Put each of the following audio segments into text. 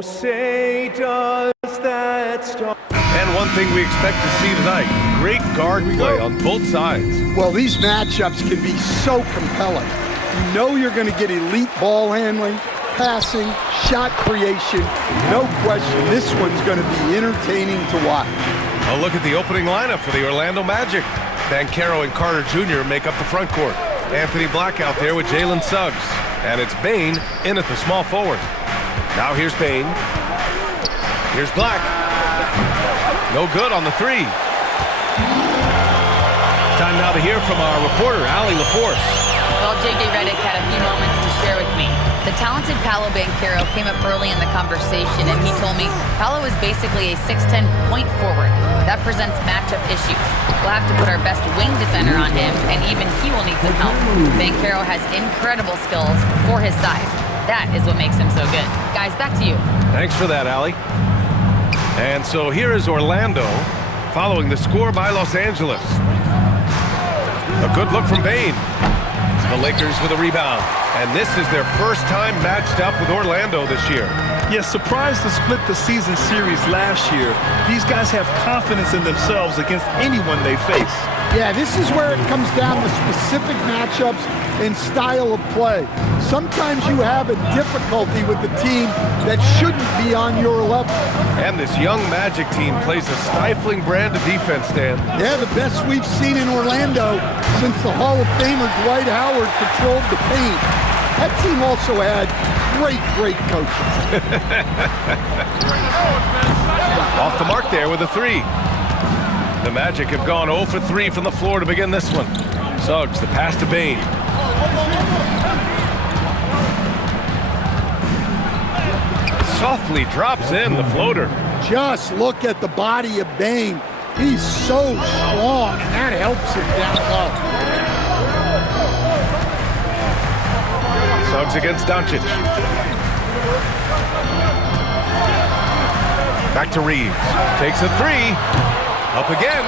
Oh, say does that star... And one thing we expect to see tonight, great guard play on both sides. Well, these matchups can be so compelling. You know you're going to get elite ball handling, passing, shot creation. No question, this one's going to be entertaining to watch. A look at the opening lineup for the Orlando Magic. Banchero and Carter Jr. make up the front court. Anthony Black out there with Jalen Suggs. And it's Bane in at the small forward. Now here's Bane. Here's Black. No good on the three. Time now to hear from our reporter, Allie LaForce. Well, J.J. Redick had a few moments to share with me. The talented Paolo Banchero came up early in the conversation, and he told me Paolo is basically a 6'10" point forward. That presents matchup issues. We'll have to put our best wing defender on him, and even he will need some help. Banchero has incredible skills for his size. That is what makes him so good. Guys, back to you. Thanks for that, Allie. And so here is Orlando following the score by Los Angeles. A good look from Bane. The Lakers with a rebound. And this is their first time matched up with Orlando this year. Yes, surprised to split the season series last year. These guys have confidence in themselves against anyone they face. Yeah, this is where it comes down to specific matchups and style of play. Sometimes you have a difficulty with the team that shouldn't be on your level. And this young Magic team plays a stifling brand of defense, Dan. Yeah, the best we've seen in Orlando since the Hall of Famer Dwight Howard controlled the paint. That team also had great coaching. Off the mark there with a three. The Magic have gone 0 for 3 from the floor to begin this one. Suggs, the pass to Bane. Softly drops in the floater. Just look at the body of Bane. He's so strong, and that helps him down low. Suggs against Doncic. Back to Reeves. Takes a three. Up again.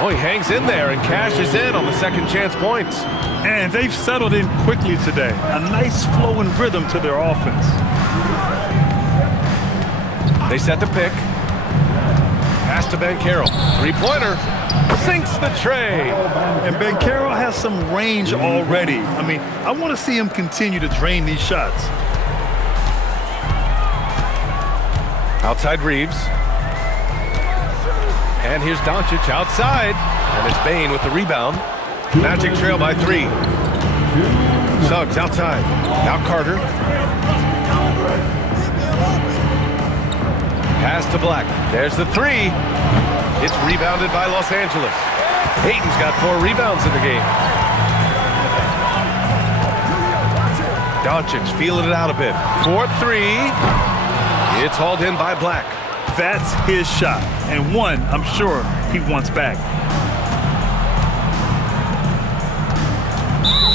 Oh, he hangs in there and cashes in on the second chance points. And they've settled in quickly today. A nice flow and rhythm to their offense. They set the pick. Pass to Banchero. Three-pointer. Sinks the tray. And Banchero has some range already. I mean, I want to see him continue to drain these shots. Outside Reeves. And here's Doncic outside. And it's Bane with the rebound. Magic trail by 3. Suggs outside. Now Carter. Pass to Black. There's the 3. It's rebounded by Los Angeles. Hayton's got 4 rebounds in the game. Doncic feeling it out a bit. 4-3. It's hauled in by Black. That's his shot, and one I'm sure he wants back.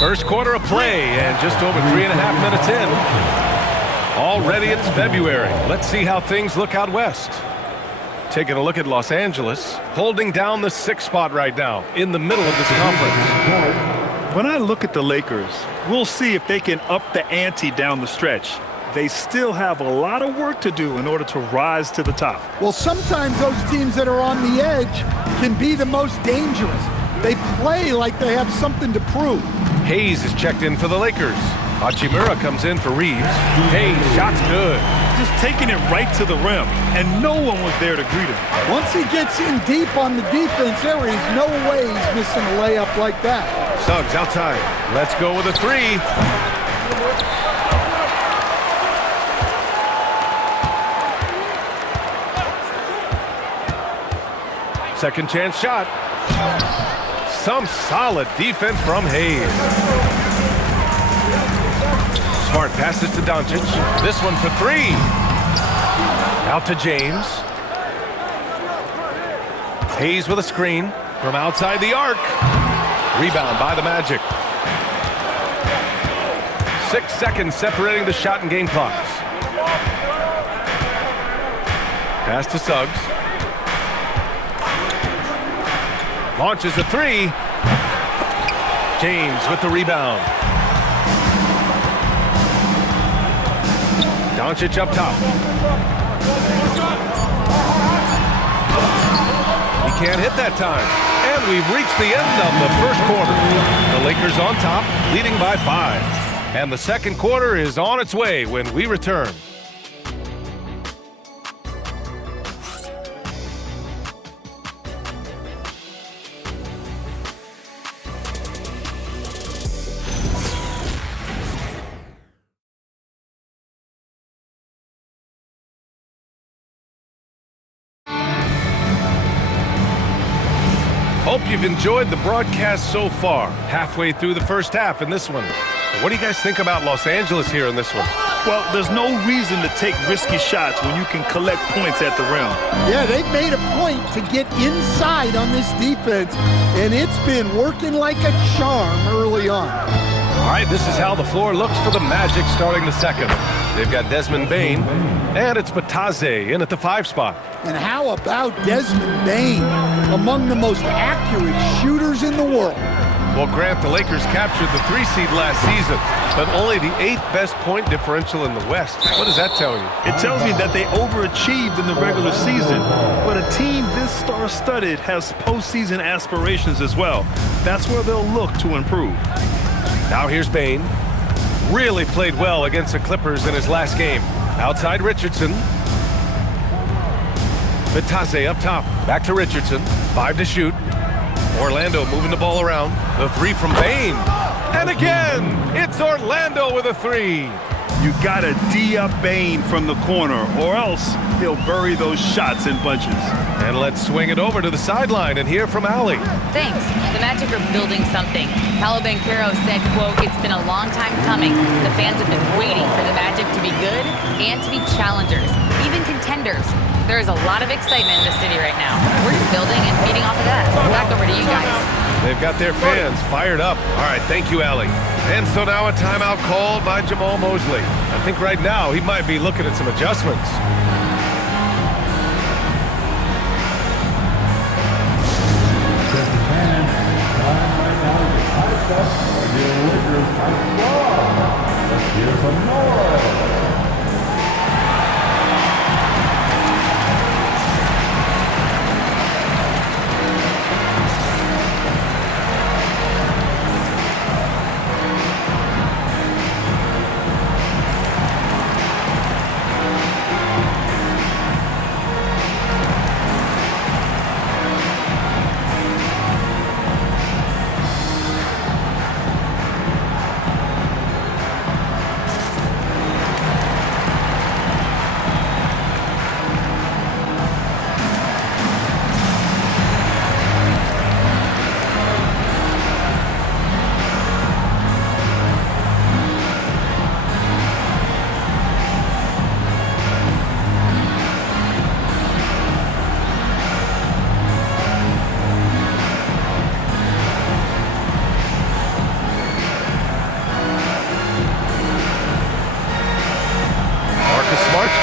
First quarter of play, and just over 3.5 minutes in. Already it's February. Let's see how things look out west. Taking a look at Los Angeles, holding down the 6th spot right now in the middle of this conference. When I look at the Lakers, we'll see if they can up the ante down the stretch. They still have a lot of work to do in order to rise to the top. Well, sometimes those teams that are on the edge can be the most dangerous. They play like they have something to prove. Hayes is checked in for the Lakers. Hachimura comes in for Reeves. Hayes, shot's good. Just taking it right to the rim, and no one was there to greet him. Once he gets in deep on the defense, there is no way he's missing a layup like that. Suggs outside. Let's go with a 3. Second chance shot. Some solid defense from Hayes. Smart passes to Doncic. This one for 3. Out to James. Hayes with a screen from outside the arc. Rebound by the Magic. 6 seconds separating the shot and game clocks. Pass to Suggs. Launches a 3. James with the rebound. Doncic up top. He can't hit that time. And we've reached the end of the first quarter. The Lakers on top, leading by 5. And the second quarter is on its way when we return. Hope you've enjoyed the broadcast so far. Halfway through the first half in this one. What do you guys think about Los Angeles here in this one? Well, there's no reason to take risky shots when you can collect points at the rim. Yeah, they've made a point to get inside on this defense, and it's been working like a charm early on. All right, this is how the floor looks for the Magic starting the second. They've got Desmond Bane, and it's Bataze in at the 5 spot. And how about Desmond Bane, among the most accurate shooters in the world? Well, Grant, the Lakers captured the 3 seed last season, but only the 8th best point differential in the West. What does that tell you? It tells me that they overachieved in the regular season, but a team this star-studded has postseason aspirations as well. That's where they'll look to improve. Now here's Bane. Really played well against the Clippers in his last game. Outside Richardson. Bataze up top. Back to Richardson. 5 to shoot. Orlando moving the ball around. The 3 from Bane. And again, it's Orlando with a 3. You gotta D-up Bane from the corner, or else he'll bury those shots in bunches. And let's swing it over to the sideline and hear from Allie. Thanks. The Magic are building something. Paolo Banchero said, quote, "It's been a long time coming. The fans have been waiting for the Magic to be good and to be challengers, even contenders. There is a lot of excitement in the city right now. We're just building and feeding off of that. Back over to you guys." They've got their fans fired up. All right, thank you, Allie. And so now a timeout called by Jamal Mosley. I think right now he might be looking at some adjustments. Here's some noise.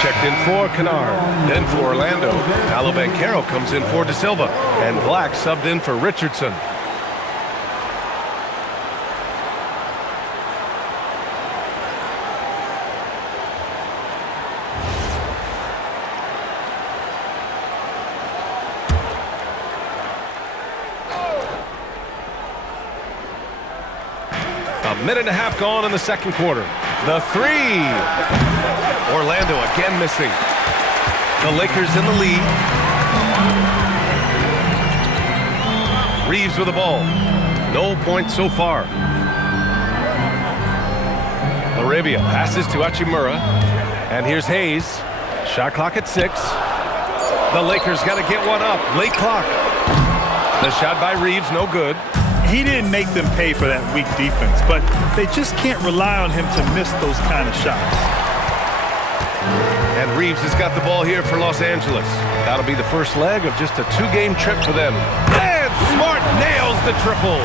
Checked in for Kennard. Then for Orlando, Paolo Banchero comes in for De Silva. And Black subbed in for Richardson. A minute and a half gone in the second quarter. The 3. Orlando again missing. The Lakers in the lead. Reeves with the ball. No points so far. Laravia passes to Hachimura. And here's Hayes. Shot clock at 6. The Lakers got to get one up. Late clock. The shot by Reeves, no good. He didn't make them pay for that weak defense, but they just can't rely on him to miss those kind of shots. And Reeves has got the ball here for Los Angeles. That'll be the first leg of just a 2-game trip for them. And Smart nails the triple.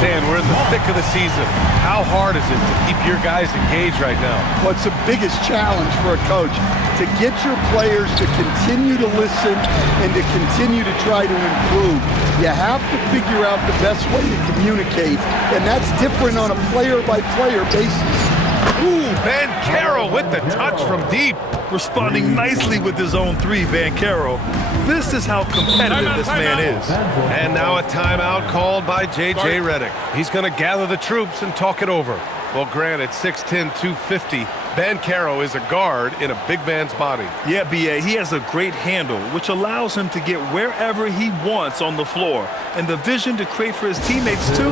Stan, we're in the thick of the season. How hard is it to keep your guys engaged right now? Well, it's the biggest challenge for a coach, to get your players to continue to listen and to continue to try to improve. You have to figure out the best way to communicate, and that's different on a player-by-player basis. Ooh, Banchero with the touch from deep. Responding nicely with his own three, Banchero. This is how competitive this man is. And now a timeout called by J.J. Redick. He's going to gather the troops and talk it over. Well, granted, 6'10", 250, Banchero is a guard in a big man's body. Yeah, B.A., he has a great handle, which allows him to get wherever he wants on the floor, and the vision to create for his teammates, too.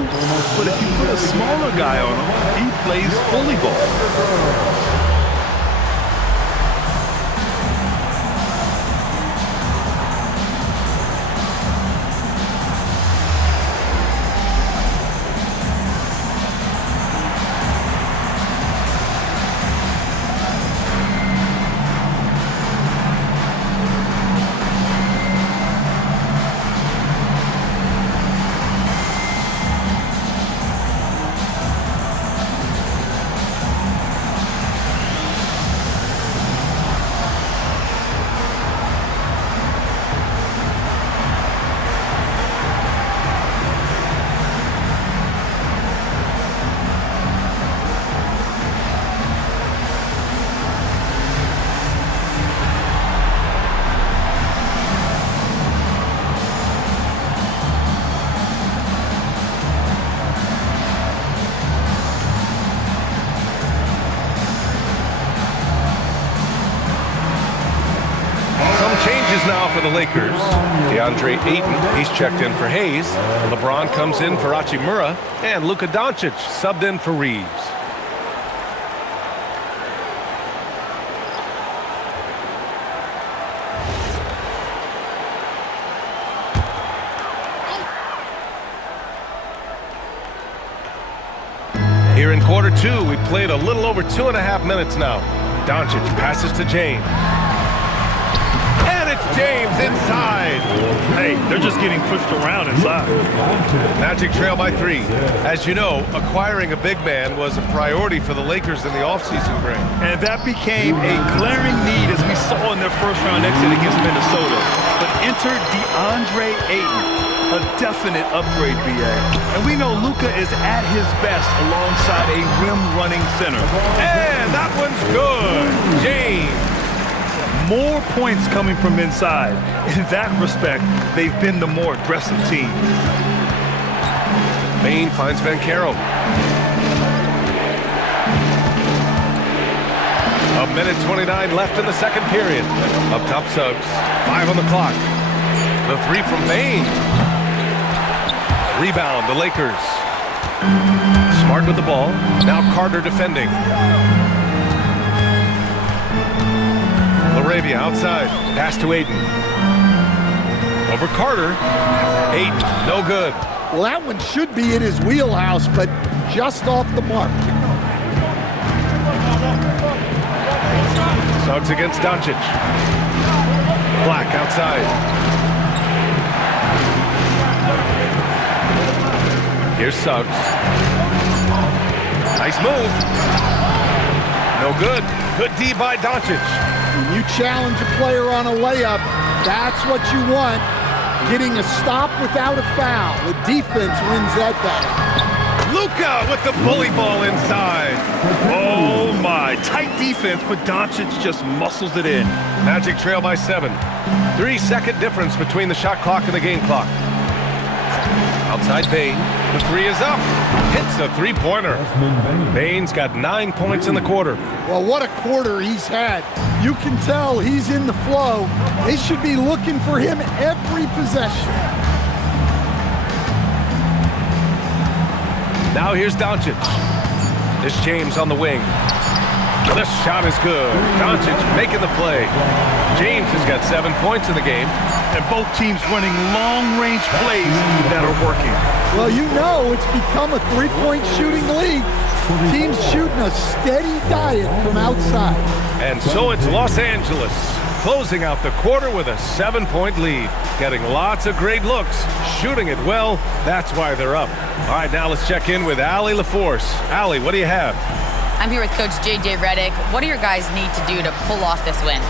But if you put a smaller guy on him, he plays bully ball. Now for the Lakers, DeAndre Ayton, he's checked in for Hayes. LeBron comes in for Hachimura, and Luka Doncic subbed in for Reeves. Here in quarter two, we played a little over 2.5 minutes now. Doncic passes to James. James inside. Hey, they're just getting pushed around inside. Magic trail by 3. As you know, acquiring a big man was a priority for the Lakers in the offseason, Grant. And that became a glaring need as we saw in their first-round exit against Minnesota. But enter DeAndre Ayton, a definite upgrade, B.A. And we know Luka is at his best alongside a rim-running center. And that one's good. James. More points coming from inside. In that respect, they've been the more aggressive team. Bane finds Banchero. 1:29 left in the second period. Up top, Suggs. 5 on the clock. The 3 from Bane. Rebound, the Lakers. Smart with the ball. Now Carter defending. Laravia outside. Pass to Ayton. Over Carter. Ayton, no good. Well, that one should be in his wheelhouse, but just off the mark. Suggs against Doncic. Black outside. Here's Suggs. Nice move. No good. Good D by Doncic. When you challenge a player on a layup, that's what you want. Getting a stop without a foul. The defense wins that battle. Luka with the bully ball inside. Oh my, tight defense, but Doncic just muscles it in. Magic trail by 7. 3-second difference between the shot clock and the game clock. Outside Bane, the 3 is up. Hits a three-pointer. Bane's got 9 points in the quarter. Well, what a quarter he's had. You can tell he's in the flow. They should be looking for him every possession. Now here's Doncic. This James on the wing. This shot is good. Doncic making the play. James has got 7 points in the game. And both teams running long-range plays that are working. Well, you know it's become a three-point shooting league. Teams shooting a steady diet from outside. And so it's Los Angeles closing out the quarter with a 7-point lead. Getting lots of great looks, shooting it well. That's why they're up. All right, now let's check in with Allie LaForce. Allie, what do you have? I'm here with Coach J.J. Redick. What do your guys need to do to pull off this win?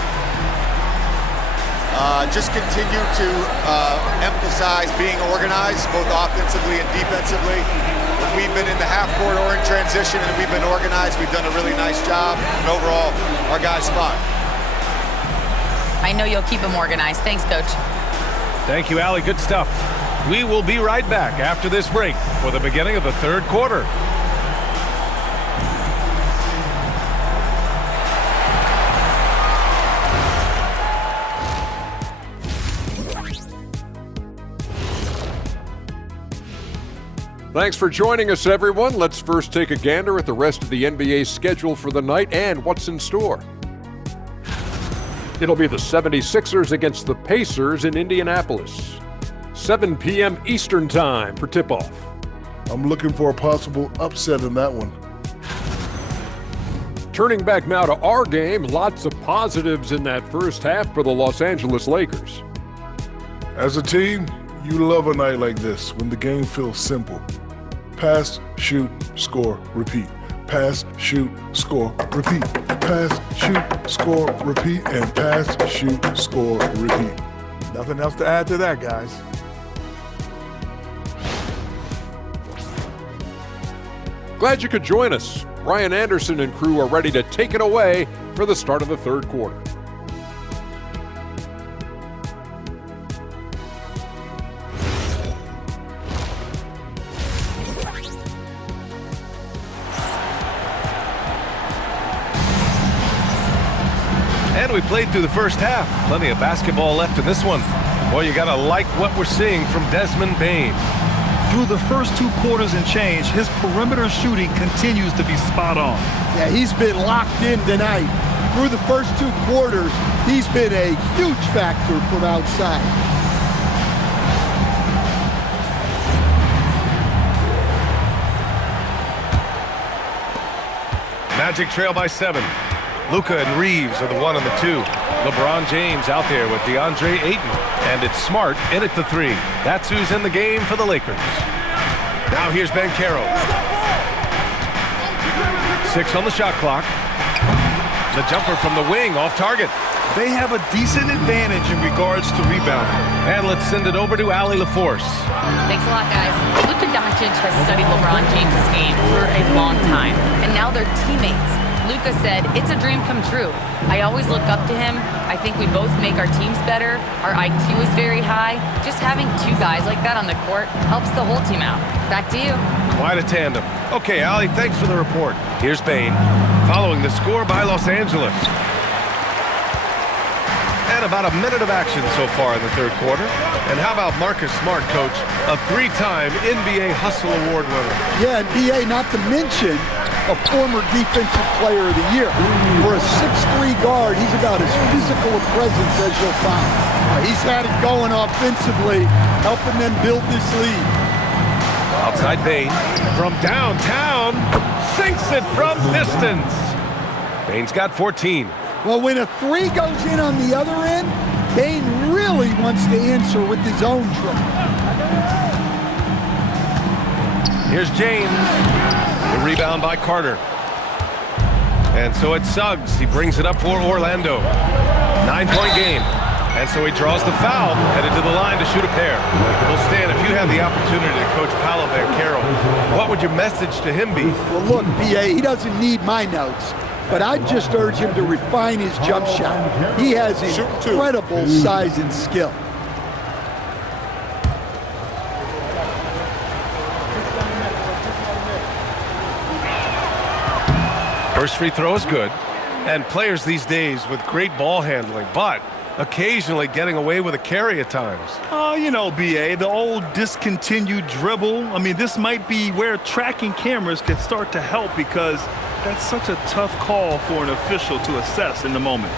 Just continue to emphasize being organized, both offensively and defensively. When we've been in the half court or in transition and we've been organized, we've done a really nice job. And overall, our guys fought. I know you'll keep them organized. Thanks, Coach. Thank you, Allie. Good stuff. We will be right back after this break for the beginning of the third quarter. Thanks for joining us, everyone. Let's first take a gander at the rest of the NBA schedule for the night and what's in store. It'll be the 76ers against the Pacers in Indianapolis. 7 p.m. Eastern Time for tip-off. I'm looking for a possible upset in that one. Turning back now to our game, lots of positives in that first half for the Los Angeles Lakers. As a team, you love a night like this when the game feels simple. Pass, shoot, score, repeat. Pass, shoot, score, repeat. Pass, shoot, score, repeat. And pass, shoot, score, repeat. Nothing else to add to that, guys. Glad you could join us. Brian Anderson and crew are ready to take it away for the start of the third quarter. And we played through the first half. Plenty of basketball left in this one. Boy, you gotta like what we're seeing from Desmond Bane. Through the first 2 quarters and change, his perimeter shooting continues to be spot on. Yeah, he's been locked in tonight. Through the first 2 quarters, he's been a huge factor from outside. Magic trail by 7. Luka and Reeves are the 1 and the 2. LeBron James out there with DeAndre Ayton. And it's Smart in at the 3. That's who's in the game for the Lakers. Now here's Banchero. 6 on the shot clock. The jumper from the wing off target. They have a decent advantage in regards to rebounding. And let's send it over to Allie LaForce. Thanks a lot, guys. Luka Doncic has studied LeBron James' game for a long time, and now they're teammates. Luka said, "It's a dream come true. I always look up to him. I think we both make our teams better. Our IQ is very high. Just having 2 guys like that on the court helps the whole team out." Back to you. Quite a tandem. Okay, Allie, thanks for the report. Here's Bane, following the score by Los Angeles. And about a minute of action so far in the third quarter. And how about Marcus Smart, Coach, a 3-time NBA Hustle Award winner? Yeah, and BA, not to mention a former Defensive Player of the Year. For a 6'3" guard, he's about as physical a presence as you'll find. He's had it going offensively, helping them build this lead. Outside Bane, from downtown, sinks it from distance. Bane's got 14. Well, when a 3 goes in on the other end, Bane really wants to answer with his own triple. Here's James. The rebound by Carter. And so it's Suggs. He brings it up for Orlando. 9-point game. And so he draws the foul, headed to the line to shoot a pair. Well, Stan, if you had the opportunity to coach Paolo Banchero, what would your message to him be? Well, look, BA, he doesn't need my notes, but I'd just urge him to refine his jump shot. He has incredible size and skill. First free throw is good. And players these days with great ball handling, but occasionally getting away with a carry at times. Oh, you know, BA, the old discontinued dribble. I mean, this might be where tracking cameras can start to help because that's such a tough call for an official to assess in the moment.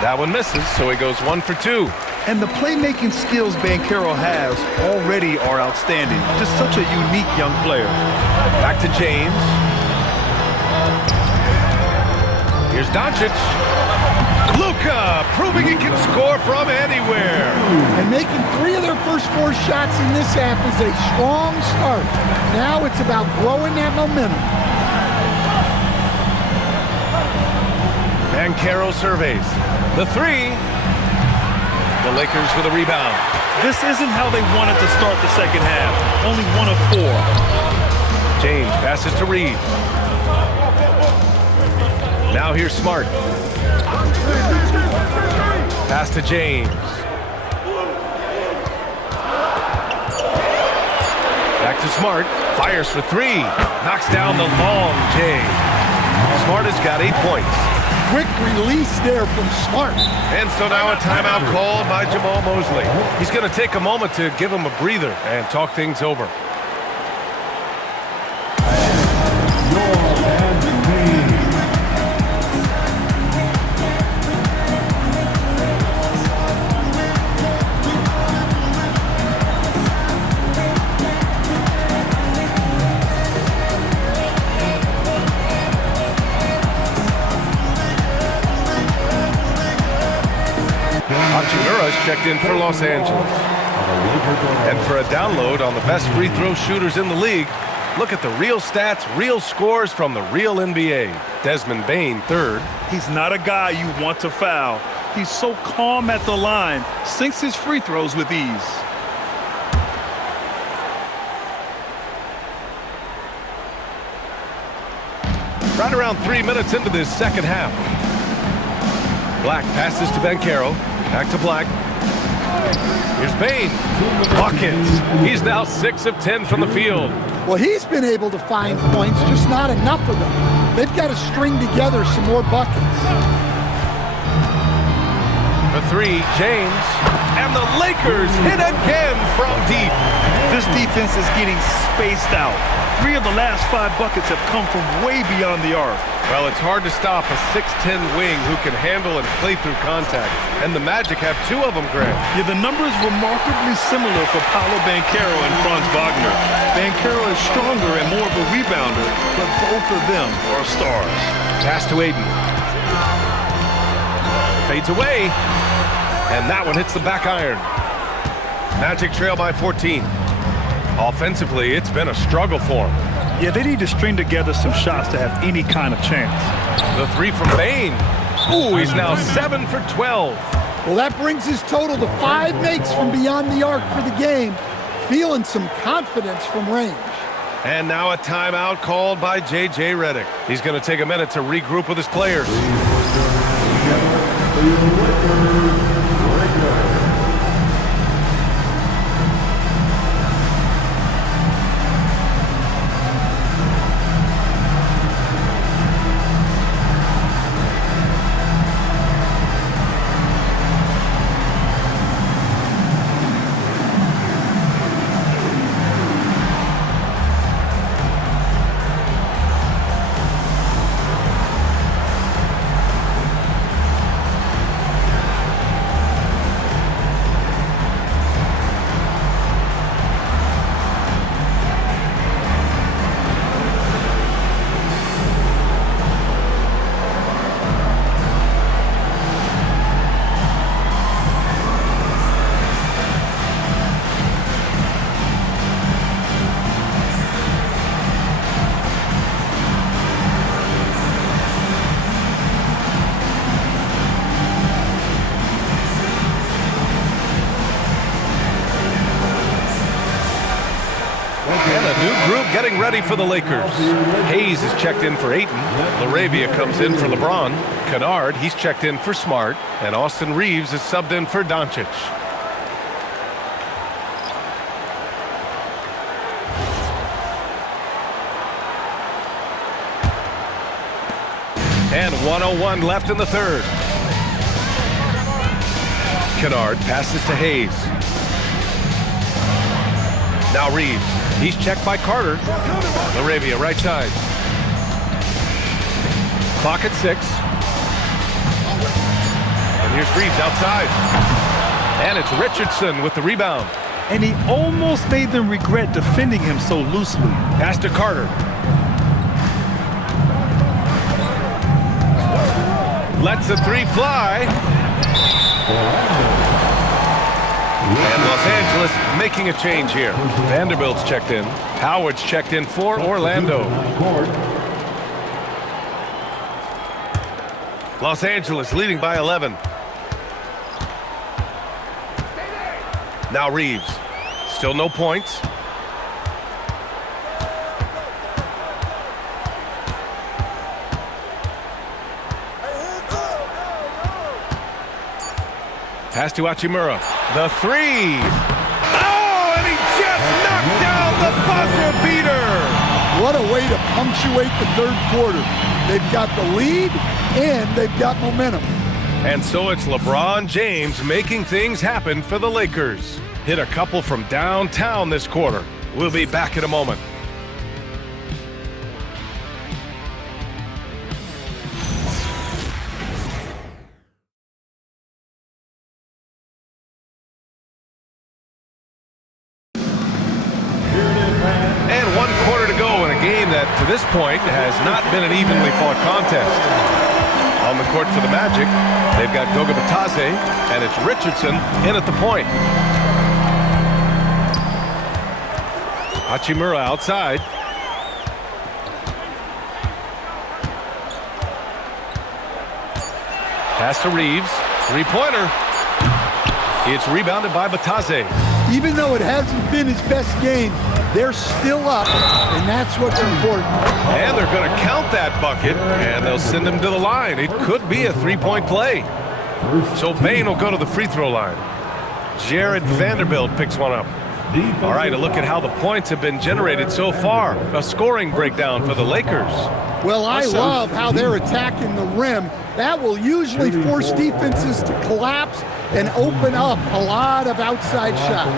That one misses, so he goes 1 for 2. And the playmaking skills Banchero has already are outstanding. Just such a unique young player. Back to James. Here's Doncic. Luka proving he can score from anywhere. And making 3 of their first 4 shots in this half is a strong start. Now it's about growing that momentum. Banchero surveys. The 3. The Lakers with a rebound. This isn't how they wanted to start the second half. Only 1 of 4. James passes to Reeves. Now here's Smart. Pass to James. Back to Smart. Fires for 3. Knocks down the long J. Smart has got 8 points. Quick release there from Smart. And so now a timeout called by Jamal Mosley. He's going to take a moment to give him a breather and talk things over. Hachimura's checked in for Los Angeles. And for a download on the best free throw shooters in the league, look at the real stats, real scores from the real NBA. Desmond Bane, 3rd. He's not a guy you want to foul. He's so calm at the line, sinks his free throws with ease. Right around 3 minutes into this second half. Black passes to Banchero. Back to Black. Here's Bane. Buckets. He's now 6 of 10 from the field. Well, he's been able to find points, just not enough of them. They've got to string together some more buckets. For 3, James. And the Lakers hit again from deep. This defense is getting spaced out. 3 of the last 5 buckets have come from way beyond the arc. Well, it's hard to stop a 6'10 wing who can handle and play through contact. And the Magic have 2 of them, Grant. Yeah, the number is remarkably similar for Paolo Banchero and Franz Wagner. Banchero is stronger and more of a rebounder, but both of them are stars. Pass to Aiden. Fades away. And that one hits the back iron. Magic trail by 14. Offensively, it's been a struggle for them. Yeah, they need to string together some shots to have any kind of chance. The 3 from Bane. Ooh, he's now 7 for 12. Well, that brings his total to 5 makes from beyond the arc for the game. Feeling some confidence from range. And now a timeout called by J.J. Redick. He's going to take a minute to regroup with his players. Getting ready for the Lakers. Hayes is checked in for Ayton. LaRavia comes in for LeBron. Kennard, he's checked in for Smart. And Austin Reeves is subbed in for Doncic. And 1:01 left in the 3rd. Kennard passes to Hayes. Now Reeves. He's checked by Carter. LaRavia, right side. Clock at 6. And here's Reeves outside. And it's Richardson with the rebound. And he almost made them regret defending him so loosely. Pass to Carter. Lets the 3 fly. And Los Angeles making a change here. Vanderbilt's checked in. Howard's checked in for Orlando. Los Angeles leading by 11. Now Reeves. Still no points. Pass to Hachimura. The three. Oh, and he just knocked down the buzzer beater. What a way to punctuate the third quarter. They've got the lead, and they've got momentum. And so it's LeBron James making things happen for the Lakers. Hit a couple from downtown this quarter. We'll be back in a moment. And 1 quarter to go in a game that, to this point, has not been an evenly fought contest. On the court for the Magic, they've got Goga Bitadze, and it's Richardson in at the point. Hachimura outside. Pass to Reeves. Three-pointer. It's rebounded by Bitadze. Even though it hasn't been his best game, they're still up, and that's what's important. And they're going to count that bucket, and they'll send him to the line. It could be a three-point play. So Bane will go to the free throw line. Jared Vanderbilt picks one up. All right, a look at how the points have been generated so far. A scoring breakdown for the Lakers. Well, I love how they're attacking the rim. That will usually force defenses to collapse and open up a lot of outside shots.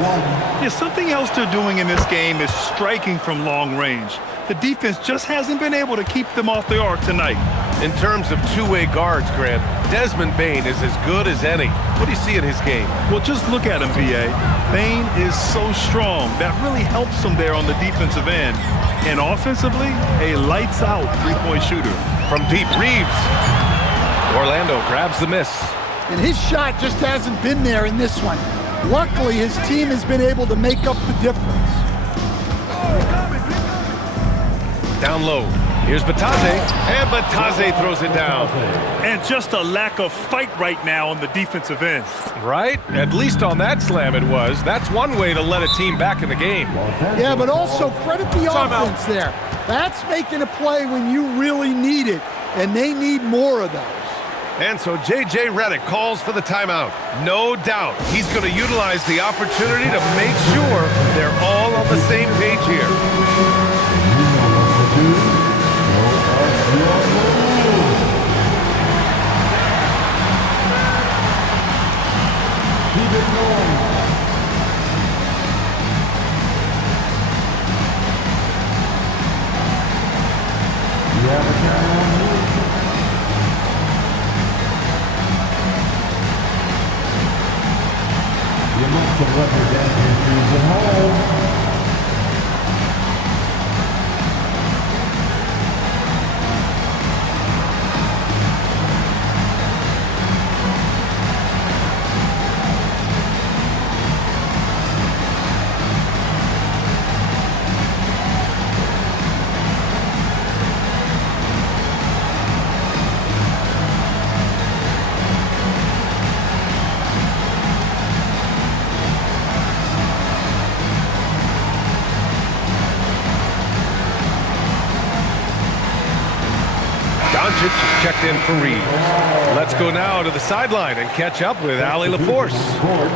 Yeah, something else they're doing in this game is striking from long range. The defense just hasn't been able to keep them off the arc tonight. In terms of two-way guards, Grant, Desmond Bane is as good as any. What do you see in his game? Well, just look at him, B.A. Bane is so strong. That really helps him there on the defensive end. And offensively, a lights-out three-point shooter. From deep, Reeves. Orlando grabs the miss. And his shot just hasn't been there in this one. Luckily, his team has been able to make up the difference. Down low. Here's Bitadze, and Bitadze throws it down. And just a lack of fight right now on the defensive end. Right? At least on that slam it was. That's one way to let a team back in the game. Yeah, but also credit the offense there. That's making a play when you really need it, and they need more of those. And so J.J. Redick calls for the timeout. No doubt he's going to utilize the opportunity to make sure they're all on the same page here. Keep it going. You have a timeout. You must have represented your shoes at home. Doncic is checked in for Reeves. Let's go now to the sideline and catch up with Allie LaForce.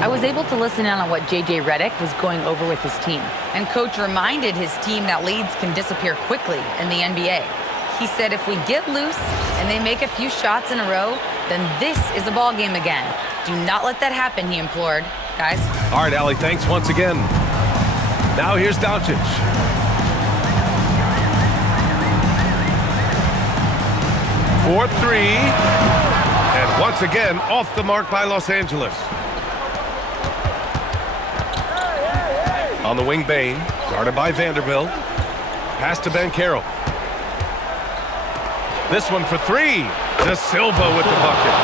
I was able to listen in on what J.J. Redick was going over with his team. And Coach reminded his team that leads can disappear quickly in the NBA. He said if we get loose and they make a few shots in a row, then this is a ball game again. Do not let that happen, he implored. Guys. All right, Allie, thanks once again. Now here's Doncic. For three, and once again, off the mark by Los Angeles. On the wing, Bane, guarded by Vanderbilt. Pass to Banchero. This one for three. De Silva with the bucket.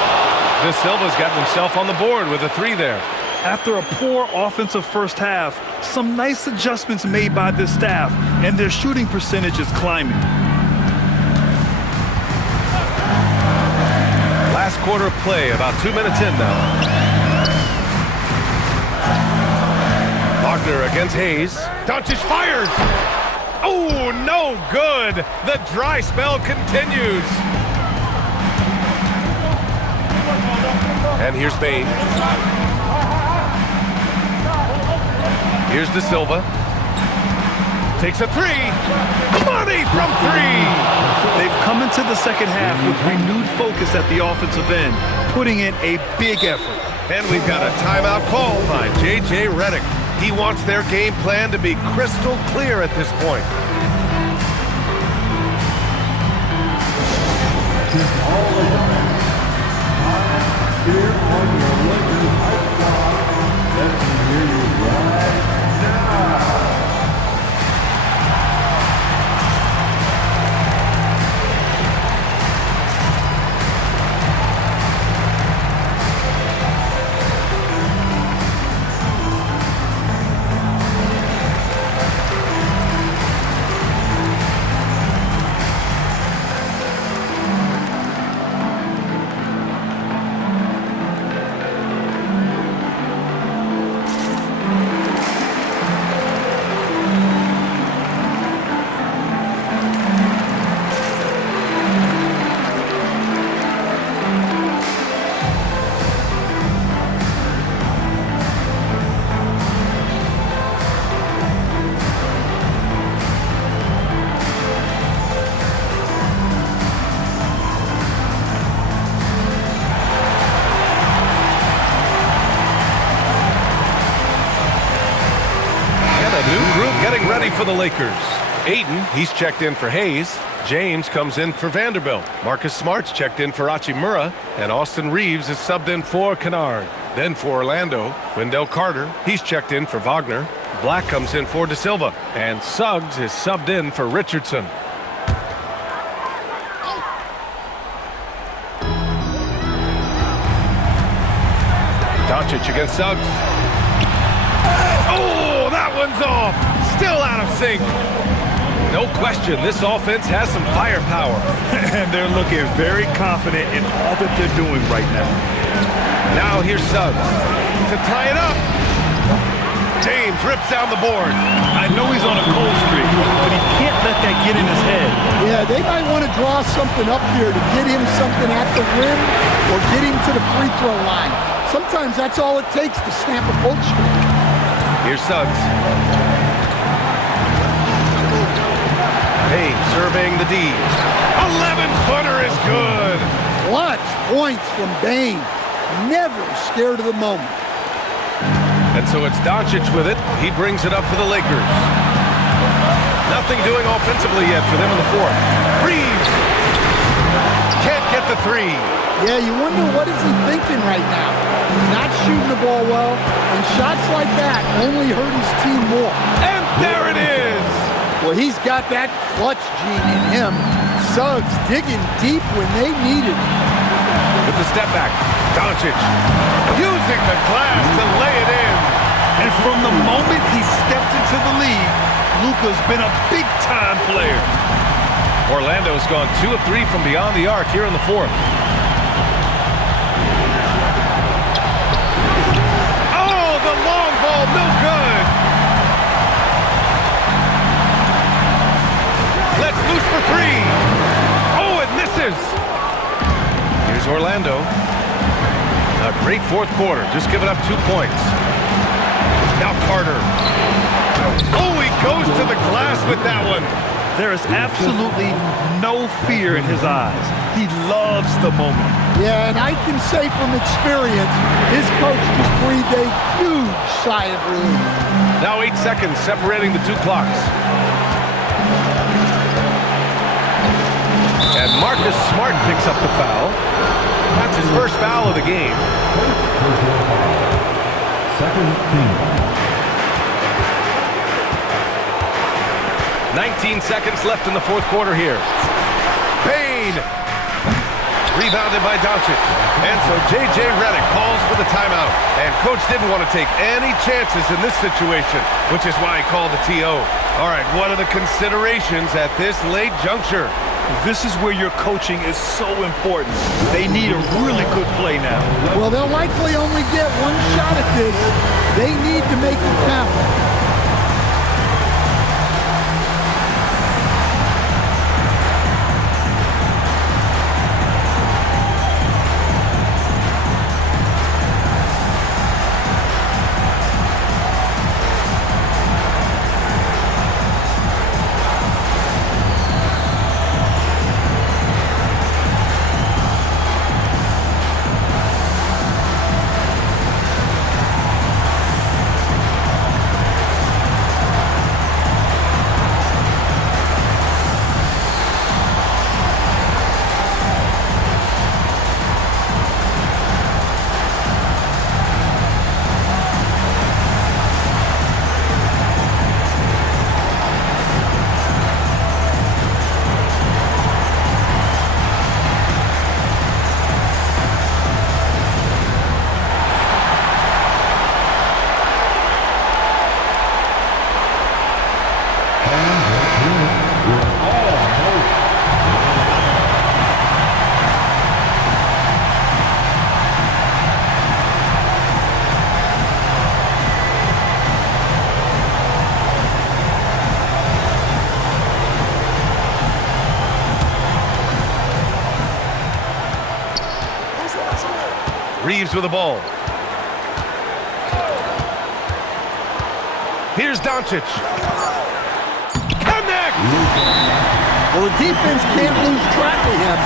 De Silva's got himself on the board with a three there. After a poor offensive first half, some nice adjustments made by this staff, and their shooting percentage is climbing. Last quarter of play, about 2 minutes in now. Wagner against Hayes. Doncic fires. Oh, no good. The dry spell continues. And here's Bane. Here's De Silva. Takes a three. Money from three. They've come into the second half with renewed focus at the offensive end, putting in a big effort. And we've got a timeout call by J.J. Redick. He wants their game plan to be crystal clear at this point. Here on your Lakers Hype Squad. Let me hear you right now. Getting ready for the Lakers. Aiden, he's checked in for Hayes. James comes in for Vanderbilt. Marcus Smart's checked in for Hachimura. And Austin Reeves is subbed in for Kennard. Then for Orlando, Wendell Carter, he's checked in for Wagner. Black comes in for De Silva. And Suggs is subbed in for Richardson. Doncic against Suggs. Oh, that one's off. Still out of sync. No question, this offense has some firepower. And they're looking very confident in all that they're doing right now. Now here's Suggs to tie it up. James rips down the board. I know he's on a cold streak, but he can't let that get in his head. Yeah, they might want to draw something up here to get him something at the rim or get him to the free throw line. Sometimes that's all it takes to snap a cold streak. Here's Suggs. Payne surveying the D. 11-footer is good. Clutch points from Bane. Never scared of the moment. And so it's Doncic with it. He brings it up for the Lakers. Nothing doing offensively yet for them in the fourth. Reeves can't get the three. Yeah, you wonder what is he thinking right now. He's not shooting the ball well, and shots like that only hurt his team more. And there it is. Well, he's got that clutch gene in him. Suggs digging deep when they needed it. With the step back, Doncic using the glass to lay it in. And from the moment he stepped into the league, Luka's been a big-time player. Orlando's gone 2 of 3 from beyond the arc here in the fourth. Oh, the long ball, no good. Let's loose for three. Oh, it misses. Here's Orlando. A great fourth quarter, just giving up 2 points. Now Carter. Oh, he goes to the glass with that one. There is absolutely no fear in his eyes. He loves the moment. Yeah, and I can say from experience, his coach just breathed a huge sigh of relief. Now 8 seconds separating the 2 clocks. And Marcus Smart picks up the foul. That's his first foul of the game. Second team. 19 seconds left in the fourth quarter here. Payne. Rebounded by Doncic. And so J.J. Redick calls for the timeout. And coach didn't want to take any chances in this situation, which is why he called the T.O. All right, what are the considerations at this late juncture? This is where your coaching is so important. They need a really good play now. Well, they'll likely only get one shot at this. They need to make it count. Reeves with the ball. Here's Doncic. Connect! Well, the defense can't lose track of him.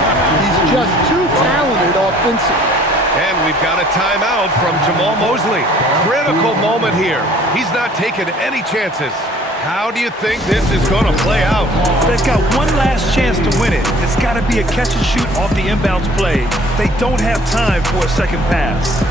He's just too talented offensively. And we've got a timeout from Jamal Mosley. Critical moment here. He's not taking any chances. How do you think this is going to play out? They've got one last chance to win it. It's got to be a catch and shoot off the inbounds play. They don't have time for a second pass.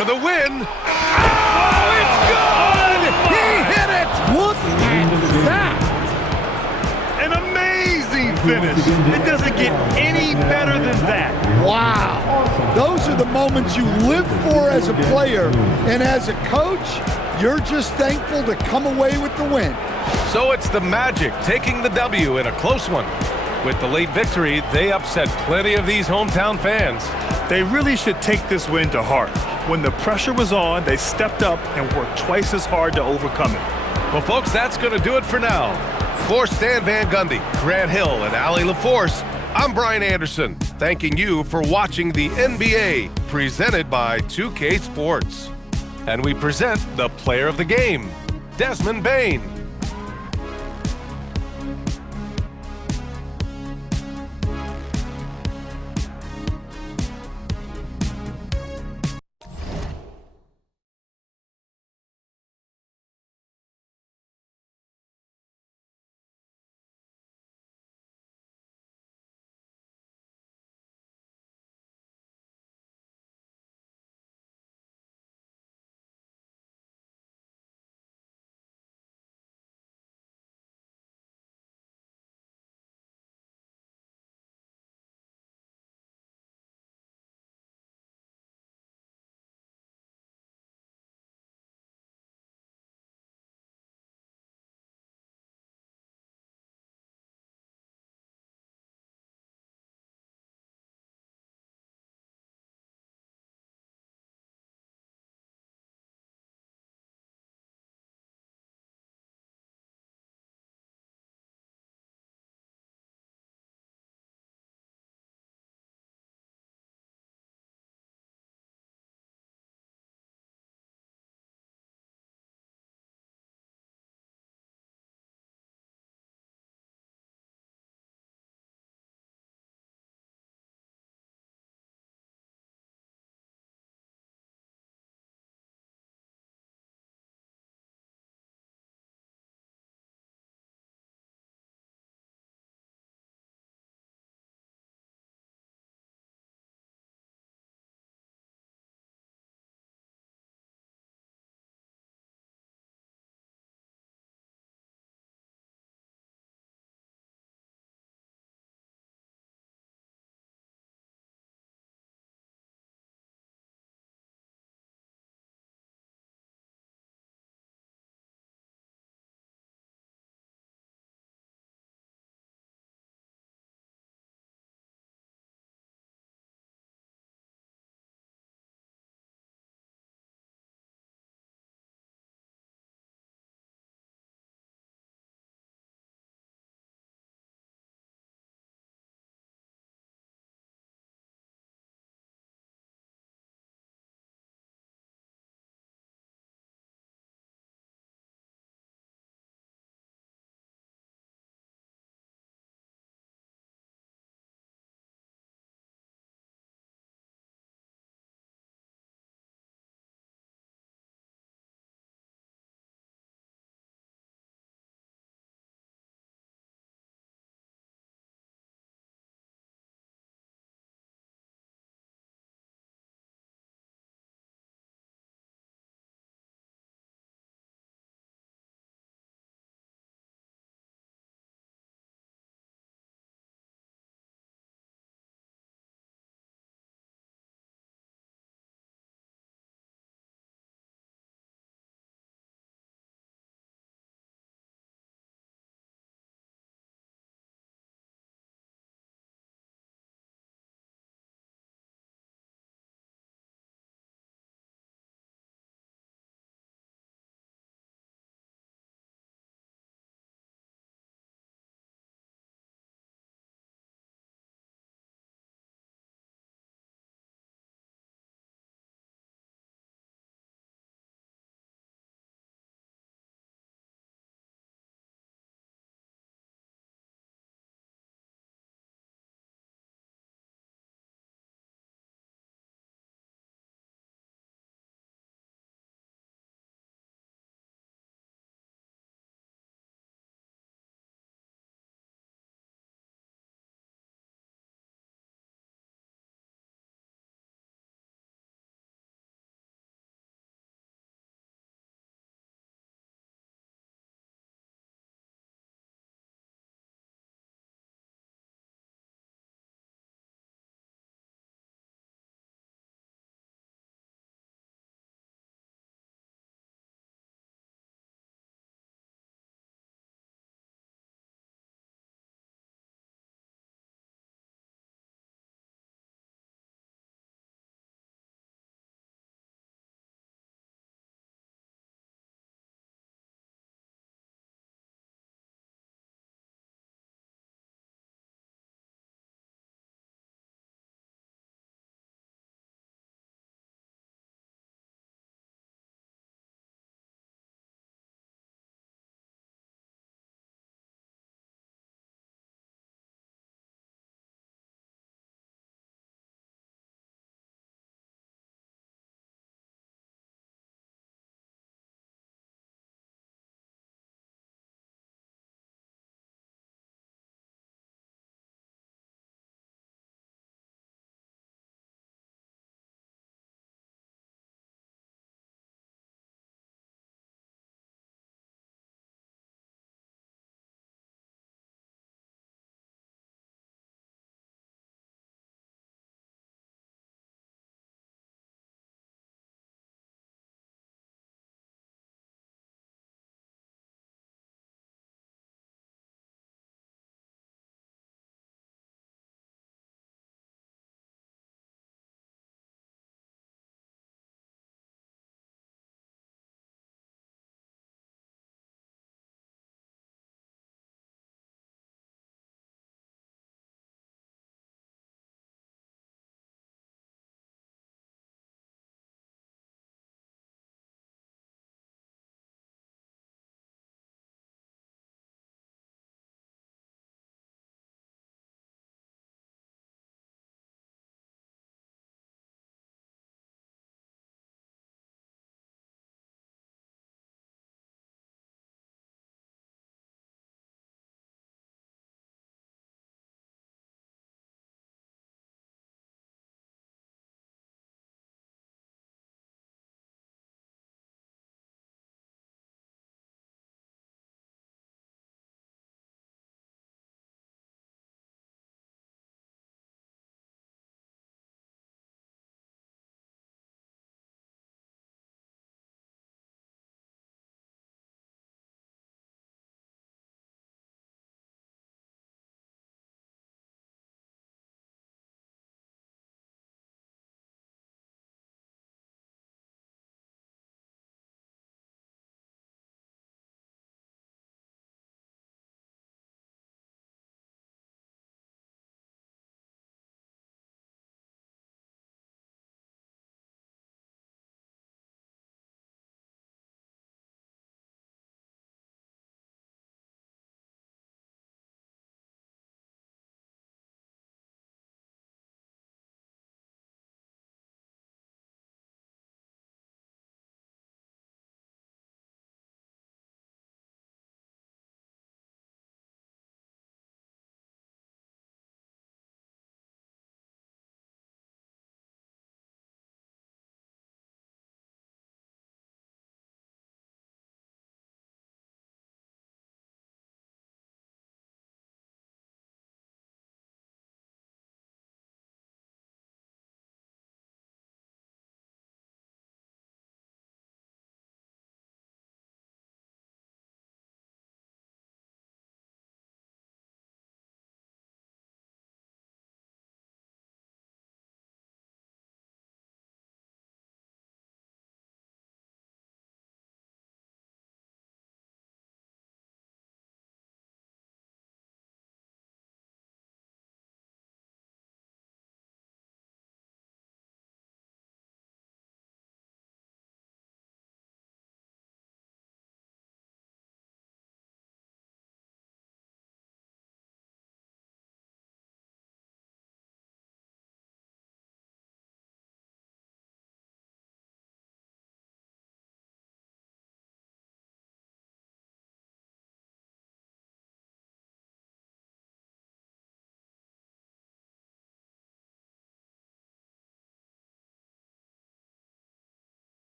For the win. Oh, it's good! He hit it! Look at that! An amazing finish. It doesn't get any better than that. Wow. Those are the moments you live for as a player. And as a coach, you're just thankful to come away with the win. So it's the Magic taking the W in a close one. With the late victory, they upset plenty of these hometown fans. They really should take this win to heart. When the pressure was on, they stepped up and worked twice as hard to overcome it. Well, folks, that's going to do it for now. For Stan Van Gundy, Grant Hill, and Allie LaForce, I'm Brian Anderson, thanking you for watching the NBA presented by 2K Sports. And we present the player of the game, Desmond Bane.